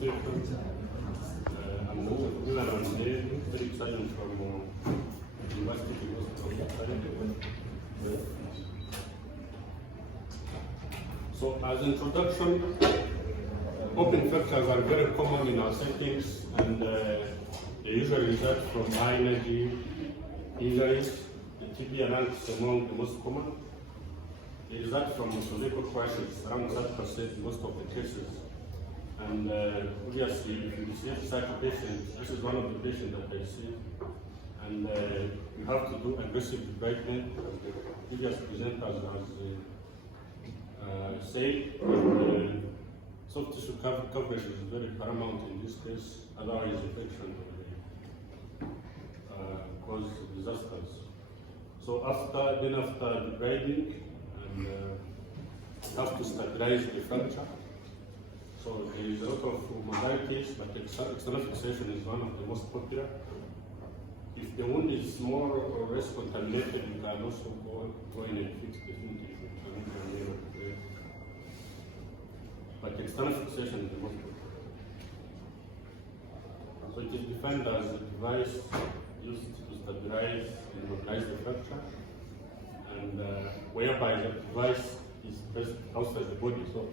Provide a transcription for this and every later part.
Fixation. I'm Dr. Kubwimana, very excited from University of Orthopedic. So as introduction, open fractures are very common in our settings, and they usually result from high energy injuries. The TB and ankles among the most common. They result from cervical crisis, around 30% in most of the cases. And obviously, if you receive such a patient, this is one of the patients that I see, and you have to do aggressive debridement, as the previous presenters has said. And, soft tissue coverage is very paramount in this case, otherwise infection will cause disasters. So after debriding, and you have to stabilize the fracture. So there is a lot of modalities, but external fixation is one of the most popular. If the wound is more or less contaminated, you can also go in and fix definitively. But external fixation is the most popular. So it is defined as a device used to stabilize and mobilize the fracture, and whereby the device is placed outside the body. So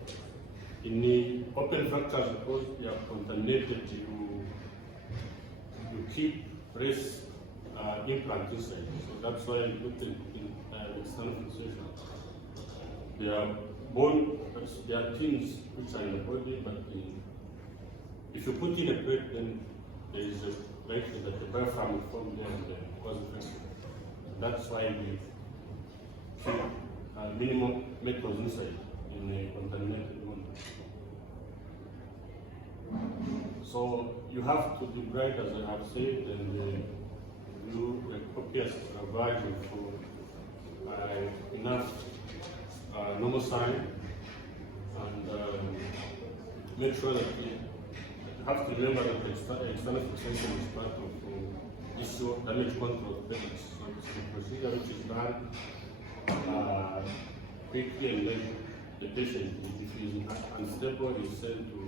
in the open fractures, because they are contaminated, you keep brace implant inside. So that's why you put it in external fixation. They are bone, there are things which are in the body, but if you put in a plate, then there is a likelihood that the biofilm will form there and cause infection. That's why we keep minimum metals inside in a contaminated wound. So you have to debride, as I have said, and do a copious lavage for enough normal sign, and make sure that you have to remember that external fixation is part of issue damage control orthopedics. So it's a procedure which is done quickly, and then the patient, if he is unstable, is sent to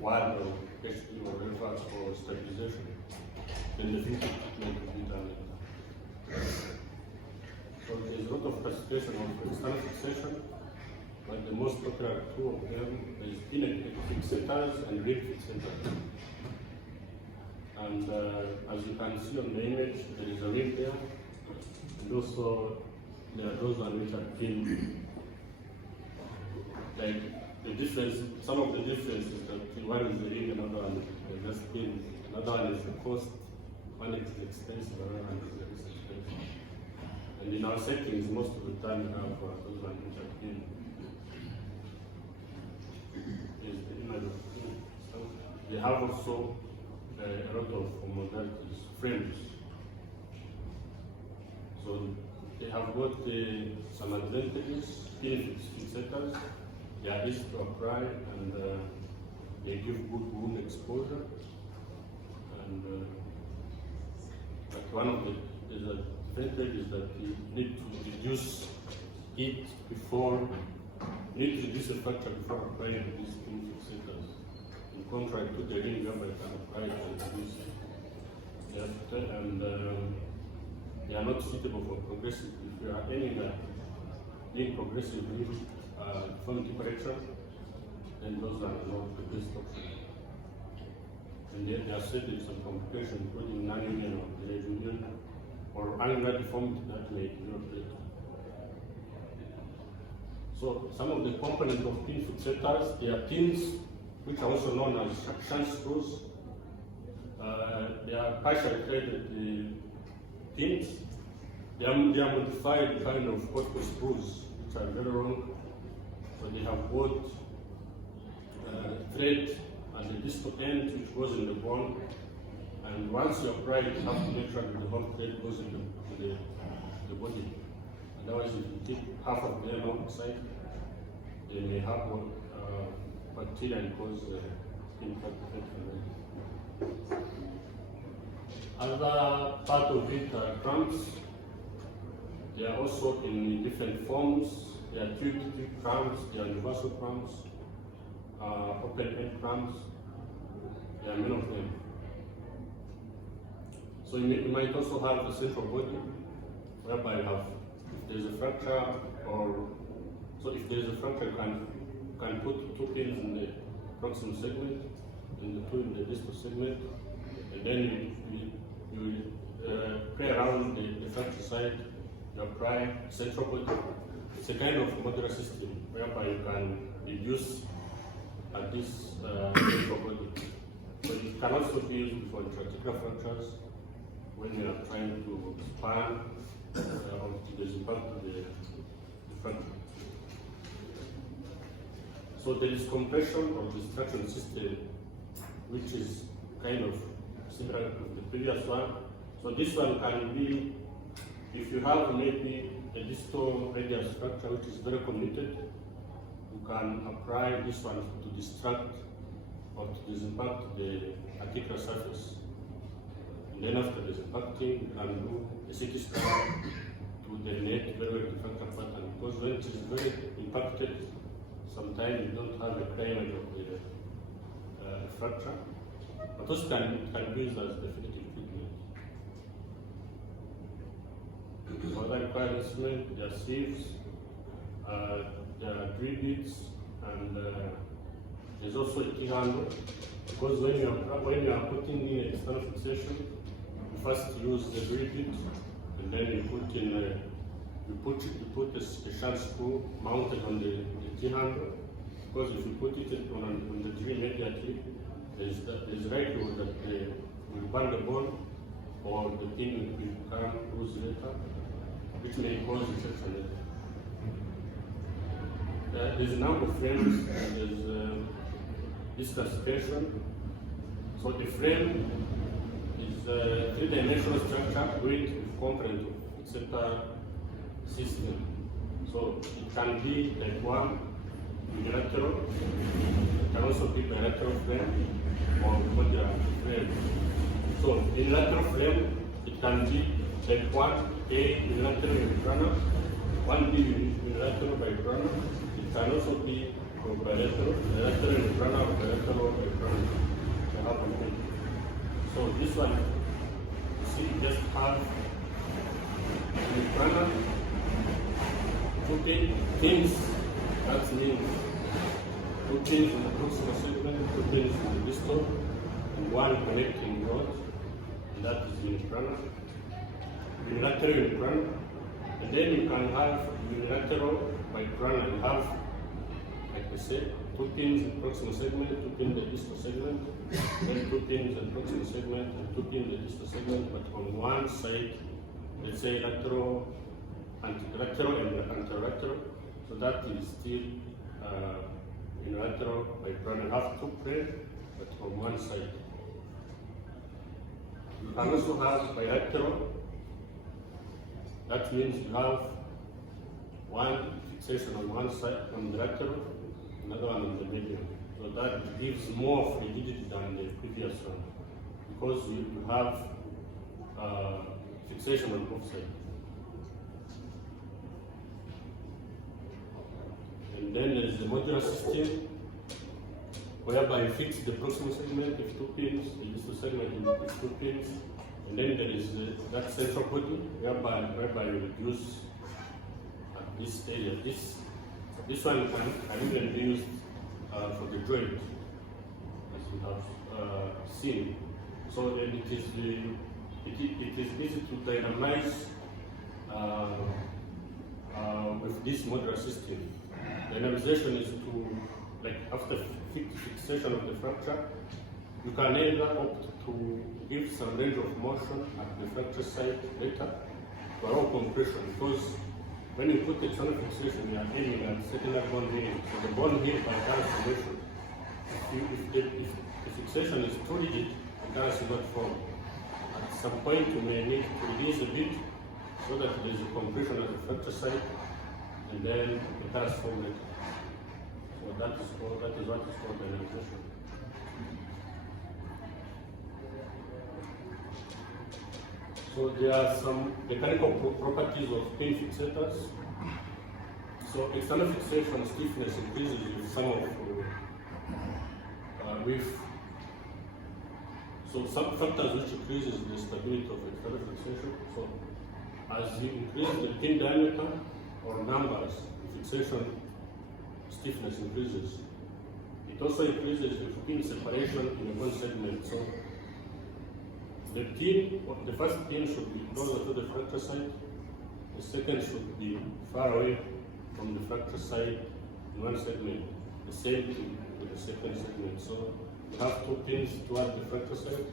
ward or HP or whatever for stabilization. Then the future treatment will be done. So there is a lot of classification of external fixation, but the most popular two of them is inner fixators and ring fixators. And as you can see on the image, there is a ring there, and also there are those on which are pinned. Like the difference, some of the difference is that one is the ring, another one is just pin, another one is the cost, one is expensive, another one is the least expensive. And in our settings, most of the time we have those ones which are pinned. They have also a lot of modalities, frames. So they have got some advantages, pin fixators. They are easy to apply, and they give good wound exposure. And but one of the advantages is that you need to reduce it before, you need to reduce the fracture before applying these pin fixators. In contrast to the ring, whereby you can apply it and reduce it. And they are not suitable for progressive. If you are aiming at doing progressive deformity correction, then those are not the best option. And yet they are said there is some complication, including non-union or delayed union, or angular deformity that may develop. So some of the components of pin fixators, they are pins which are also known as shunt screws. They are partially threaded pins. They are modified kind of ortho screws, which are very long. So they have both thread at the distal end, which goes in the bone, and once you apply it, you have to make sure that the whole thread goes into the body. Otherwise, if you keep half of them outside, they may have bacteria and cause infection. Other part of it are cramps. They are also in different forms. They are tube cramps, they are universal cramps. open end cramps. There are many of them. So you might also have the central body, whereby you have, if there's a fracture, so if there's a fracture, you can put 2 pins in the proximal segment and the 2 in the distal segment, and then you play around the fracture site, you apply central body. It's a kind of modular system whereby you can reduce at this central body. So it can also be used for intra-articular fractures when you are trying to span or to disimpact the fracture. So there is compression or distraction system, which is kind of similar to the previous one. So this one can be, if you have maybe a distal radius fracture which is very committed, you can apply this one to distract or to disimpact the articular surface. And then after disimpacting, you can do a CT scan to delineate very well the fracture pattern, because when it is very impacted, sometimes you don't have a clear image of the fracture. But those can be used as definitive treatment. Other required instruments, there are sieves, there are drill bits, and there's also a key handle. Because when you are putting in a external fixation, you first use the drill bit, and then you put in you put a sharp screw mounted on the key handle. Because if you put it on the drill immediately, there's likelihood that you will burn the bone or the pin will become loose later, which may cause infection later. There's a number of frames, there's this classification. So the frame is a 3-dimensional structure with component of fixator system. So it can be like one unilateral, it can also be bilateral frame or modular frame. So unilateral frame, it can be like one A unilateral runner, one B unilateral runner. It can also be bilateral runner or bilateral runner. So this one, you see, just have runner, 2 pins, that means 2 pins in the proximal segment, 2 pins in the distal, and 1 connecting rod, and that is unit runner. Unilateral unit runner, and then you can have unilateral by runner. You have, like I said, 2 pins in the proximal segment, 2 pins in the distal segment, then 2 pins in the proximal segment, and 2 pins in the distal segment, but on one side, let's say lateral, antilateral, and anterolateral. So that is still unilateral by runner. You have 2 planes, but on one side. You can also have bilateral. That means you have one fixation on one side, on the lateral, another one on the medial. So that gives more rigidity than the previous one, because you have fixation on both sides. And then there is the modular system, whereby you fix the proximal segment with 2 pins, the distal segment with 2 pins, and then there is that central body, whereby you reduce at this area. This one can even be used for the joint, as you have seen. So then it is easy to dynamize with this modular system. Dynamization is to, like after fixation of the fracture, you can either opt to give some range of motion at the fracture site later to allow compression, because when you put external fixation, you are aiming at secondary bone healing. So the bone heals by calcification. If the fixation is too rigid, the callus will not form. At some point, you may need to release a bit so that there is a compression at the fracture site, and then the callus form later. So that is what is called dynamization. So there are some mechanical properties of pin fixators. So external fixation stiffness increases with some of with some factors which increases the stability of external fixation. So as you increase the pin diameter or numbers, the fixation stiffness increases. It also increases the pin separation in one segment. So the first pin should be closer to the fracture site. The second should be far away from the fracture site in one segment. The same thing with the second segment. So you have 2 pins toward the fracture site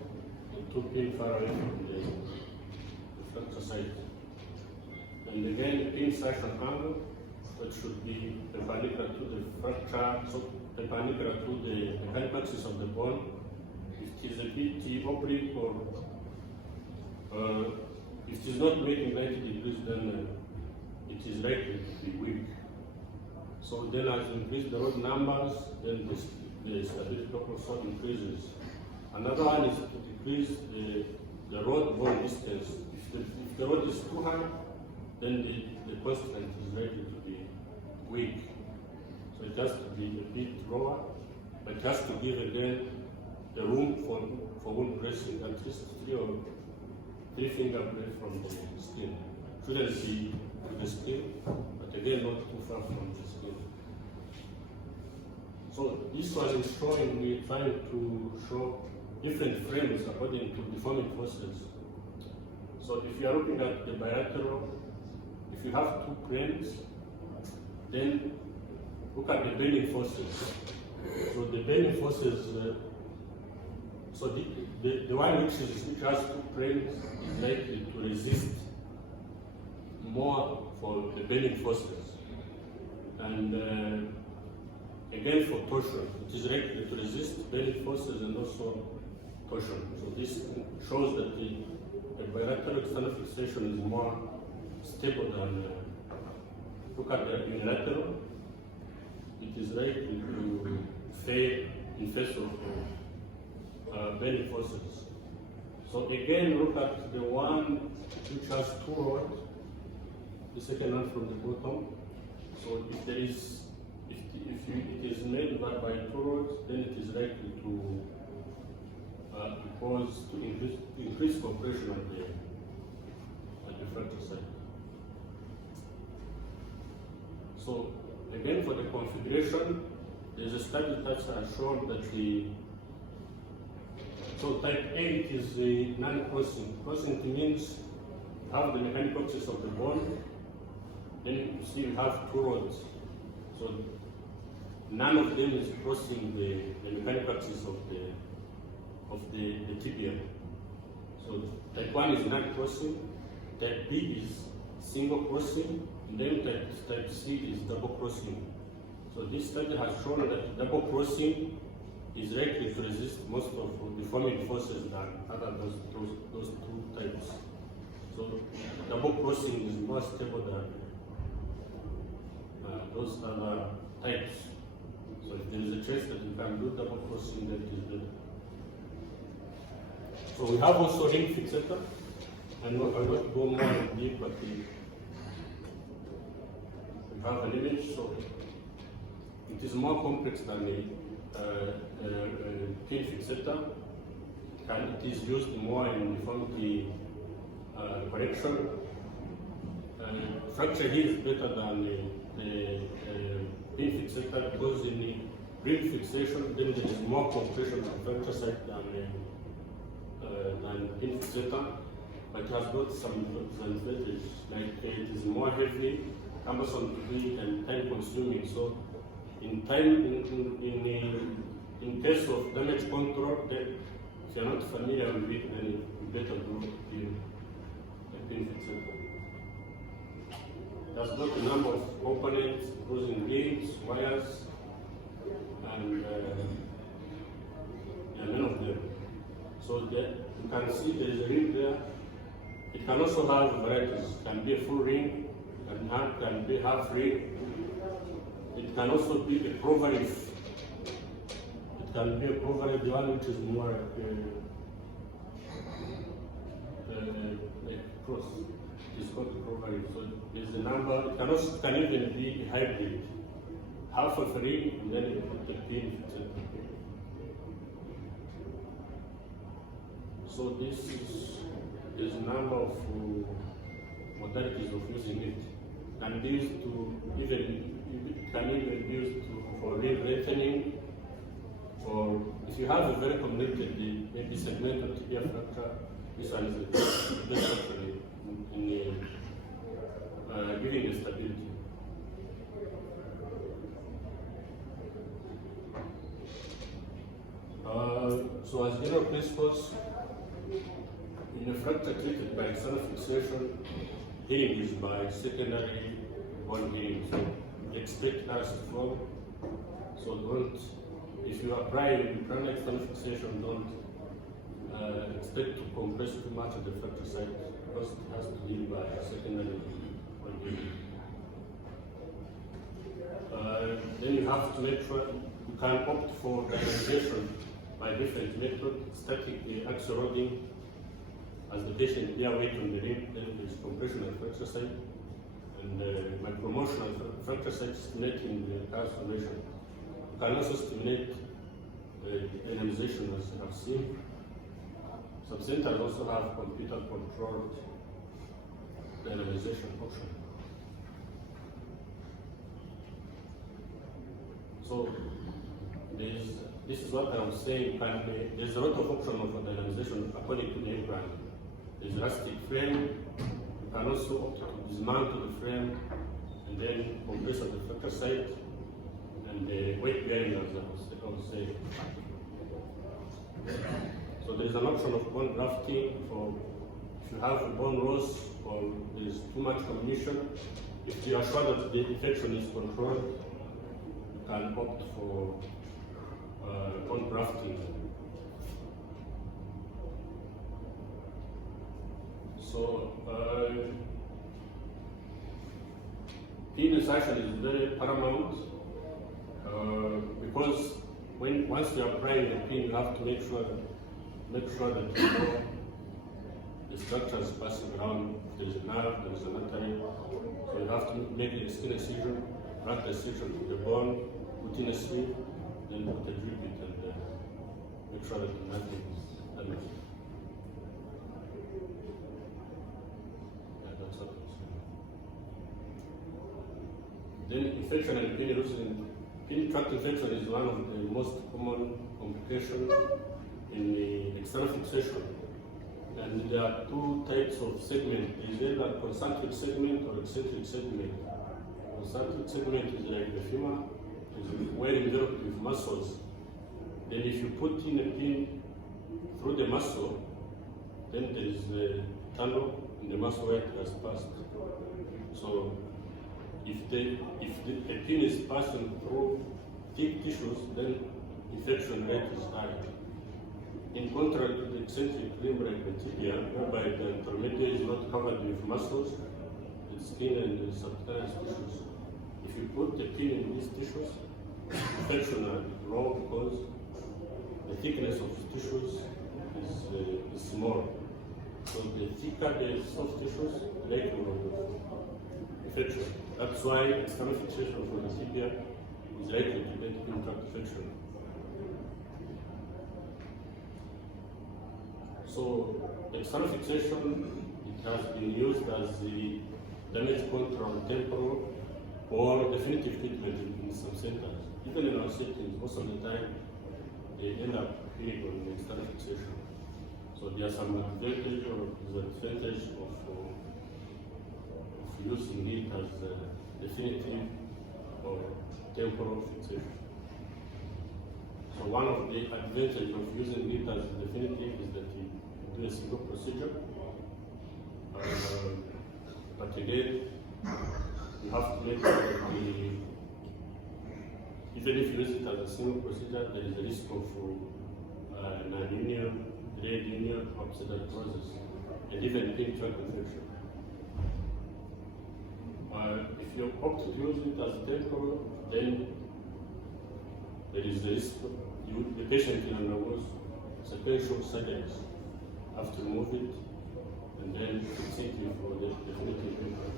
and 2 pins far away from the fracture site. And again, the pin section angle, which should be perpendicular to the fracture, so perpendicular to the mechanical axis of the bone. If it is a bit oblique or if it is not making 90 degrees, then it is likely to be weak. So then as you increase the rod numbers, then the stability also increases. Another one is to decrease the rod bone distance. If the rod is too high, then the constraint is likely to be weak. So it has to be a bit lower, but it has to give again the room for wound pressing, at least 3 finger breadth from the skin. Shouldn't be to the skin, but again not too far from the skin. So this one is showing, we're trying to show different frames according to deforming forces. So if you are looking at the bilateral, if you have 2 planes, then look at the bending forces. So the bending forces, so the one which has 2 planes is likely to resist more for the bending forces. And again for torsion, it is likely to resist bending forces and also torsion. So this shows that the bilateral external fixation is more stable than, look at the unilateral, it is likely to fail in face of bending forces. So again, look at the one which has 2 rods, the second one from the bottom. So if there is, it is made by 2 rods, then it is likely to increase compression at the fracture site. So again, for the configuration, there's a study that has shown that so type A is the non-crossing. Crossing means you have the mechanical axis of the bone, then you see you have 2 rods. So none of them is crossing the mechanical axis of the tibia. So type 1 is non-crossing, type B is single crossing, and then type C is double crossing. So this study has shown that double crossing is likely to resist most of the deforming forces than other those 2 types. So double crossing is more stable than those other types. So if there is a chance that you can do double crossing, that is good. So we have also ring fixator, and I will not go more deep, but we have an image. So it is more complex than a pin fixator, and it is used more in deformity correction. Fracture here is better than the pin fixator, because in the ring fixation, then there is more compression on the fracture site than pin fixator, but it has got some advantages, like it is more heavy, cumbersome to do, and time consuming. So in case of damage control, then if you're not familiar with it, then you better do a pin fixator. It has got a number of components, including rings, wires, and many of them. So that you can see there is a ring there. It can also have varieties. It can be a full ring, it can be half ring. It can also be a provalif. It can be a provalif, the one which is more cross. It is called a provalif. So there's a number. It can even be a hybrid. Half of a ring, and then you put the pin. So this is a number of modalities of using it. Can be used to for limb lengthening, or if you have a very complicated, maybe segmental tibia fracture, this one is the best option in giving the stability. So as general principles, in a fracture treated by external fixation, healing is by secondary bone healing. So expect us to fall. So don't, if you apply primary external fixation, don't expect to compress too much at the fracture site, because it has to heal by secondary bone healing. Then you have to make sure you can opt for dilatation by different methods, static axial loading, as the patient bear weight on the limb, then there is compression at fracture site, and micromotion at fracture site stimulating the transformation. You can also stimulate dynamization, as you have seen. Some centers also have computer-controlled dynamization option. So this is what I was saying. There's a lot of options for dynamization according to the implant. There's elastic frame. You can also opt to dismantle the frame and then compress at the fracture site, and the weight bearing, as I was saying. So there's an option of bone grafting for if you have a bone loss or there's too much comminution. If you are sure that the infection is controlled, you can opt for bone grafting. So pin insertion is very paramount because once you are applying the pin, you have to make sure that you know the structure is passing around. There is a nerve, there is an artery, so you have to make a skin incision, grant the incision to the bone, put in a sleeve, then put a drip it, and make sure that nothing is damaged. Then infection and pin erosion. Pin tract infection is one of the most common complications in the external fixation. And there are two types of segment. There is either concentric segment or eccentric segment. Concentric segment is like the femur, is well enveloped with muscles. Then if you put in a pin through the muscle, then there is a tunnel in the muscle where it has passed. So if the pin is passing through thick tissues, then infection rate is high. In contrast to the eccentric limb like the tibia, whereby the intermediate is not covered with muscles, it's skin and the subcutaneous tissues. If you put the pin in these tissues, infection are low because the thickness of the tissues is small. So the thicker the soft tissues, the likelihood of infection. That's why external fixation for the tibia is likely to get pin tract infection. So external fixation, it has been used as the damage control temporal or definitive treatment in some centers. Even in our settings, most of the time, they end up healing on the external fixation. So there are some advantage or disadvantage of using it as definitive or temporal fixation. So one of the advantages of using it as definitive is that you do a single procedure. But again, you have to make sure that even if you use it as a single procedure, there is a risk of non-union, delayed union, obstetric process, and even pin tract infection. If you opt to use it as temporal, then there is the risk the patient will undergo sequential surgeries. Have to remove it and then fix it for the definitive implant.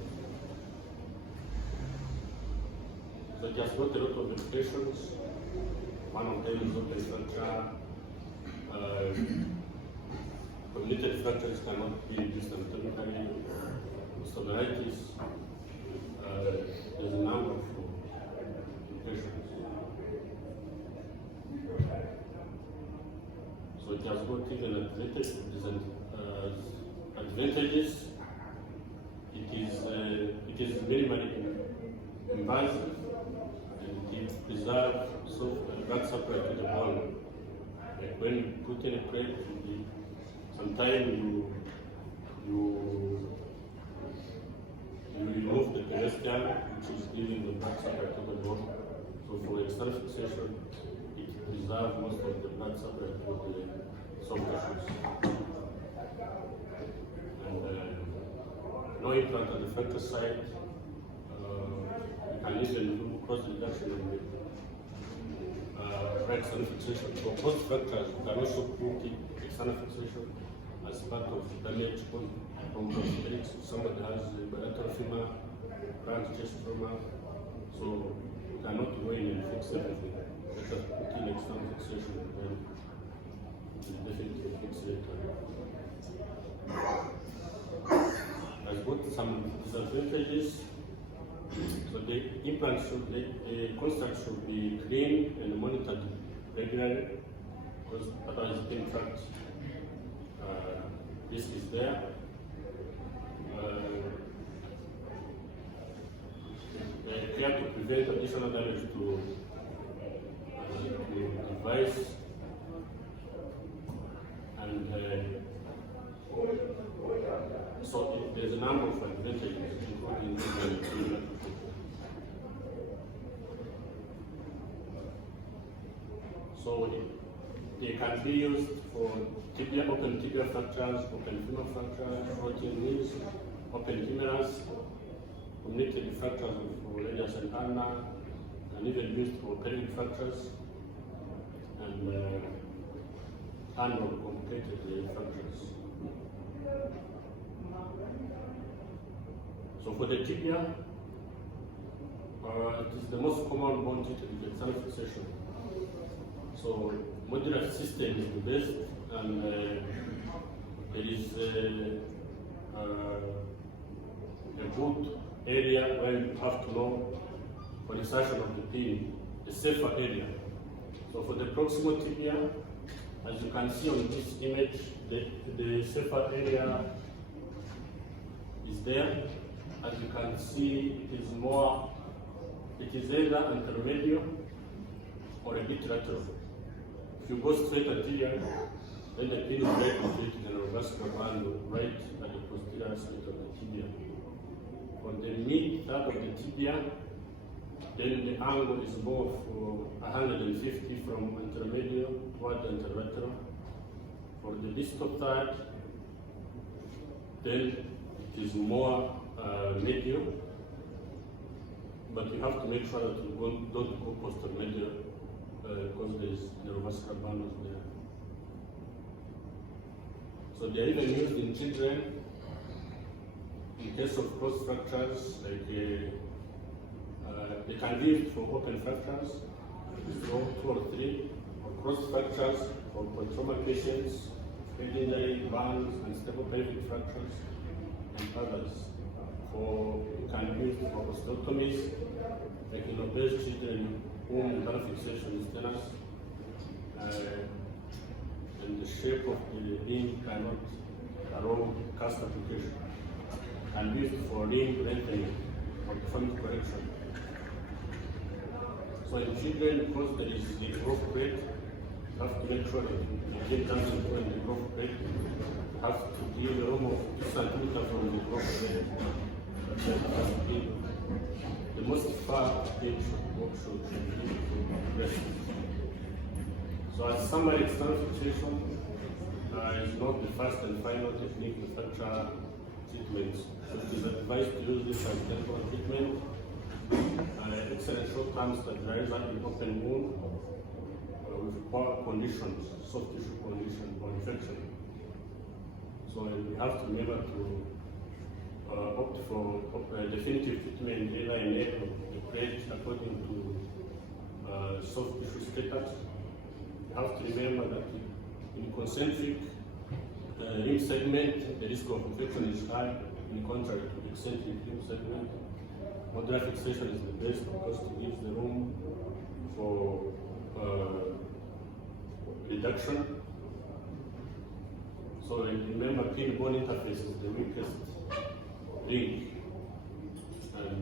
So it has got a lot of implications. One of them is open fracture, fractures cannot be induced anatomically. Osteoarthritis, there's a number of implications. So it has got even advantages. It is minimally invasive, and it preserves blood supply to the bone. Like when you put in a plate, sometimes you remove the periosteum, which is giving the blood supply to the bone. So for external fixation, it preserves most of the blood supply to the soft tissues. And no implant on the fracture side. You can even do cross reduction in the external fixation. For post fractures, you can also put external fixation as part of damage from orthopedics. If somebody has a bilateral femur, cracked chest trauma, so you cannot go in and fix everything. Better put in external fixation and then you definitely fix it. Has got some disadvantages. So the implant the construct should be clean and monitored regularly, because otherwise it can tract. This is there. Care to prevent additional damage to the device, and so there's a number of advantages, including the so they can be used for open tibia fractures, open femur fractures, floating knees, open humerus, communicated fractures for radius and ulna, and even used for pelvic fractures and hand or complicated fractures. So for the tibia, it is the most common bone treated with external fixation. So modular system is the best, and there is a good area where you have to know for insertion of the pin, the safer area. So for the proximal tibia, as you can see on this image, the safer area is there. As you can see, it is either anteromedial or a bit lateral. If you go straight anterior, then the pin is right between the neurovascular band right at the posterior side of the tibia. On the mid-third of the tibia, then the angle is more for 150 from anteromedial toward the anterolateral. For the distal third, then it is more medial, but you have to make sure that you don't go posteromedial because there is neurovascular bundles there. So they are even used in children in case of cross fractures, like they can be used for open fractures, 2 or 3, or cross fractures for trauma patients, head injury, burns, unstable pelvic fractures, and others. You can be used for osteotomies, like in obese children whom internal fixation is tenous, and the shape of the limb cannot allow cast application, and used for limb lengthening or deformity correction. So in children, because there is the growth rate, you have to make sure that the limb doesn't go in the growth rate. You have to give a room of 2 centimeters from the growth rate. The most far pitch should be rest. So as summary, external fixation is not the first and final technique in fracture treatments. It is advised to use this as temporary treatment. Excellent short-term stabilizer in open wound with poor conditions, soft tissue condition or infection. So we have to remember to opt for definitive treatment either in aid of the plate according to soft tissue status. You have to remember that in concentric rim segment, the risk of infection is high, in contrary to eccentric rim segment. Modular fixation is the best because it gives the room for reduction. So remember, pin bone interface is the weakest link, and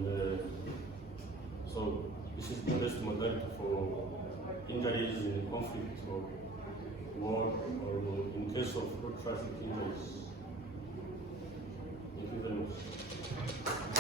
so this is the best modality for injuries in conflict or war, or in case of road traffic injuries. Thank you very much.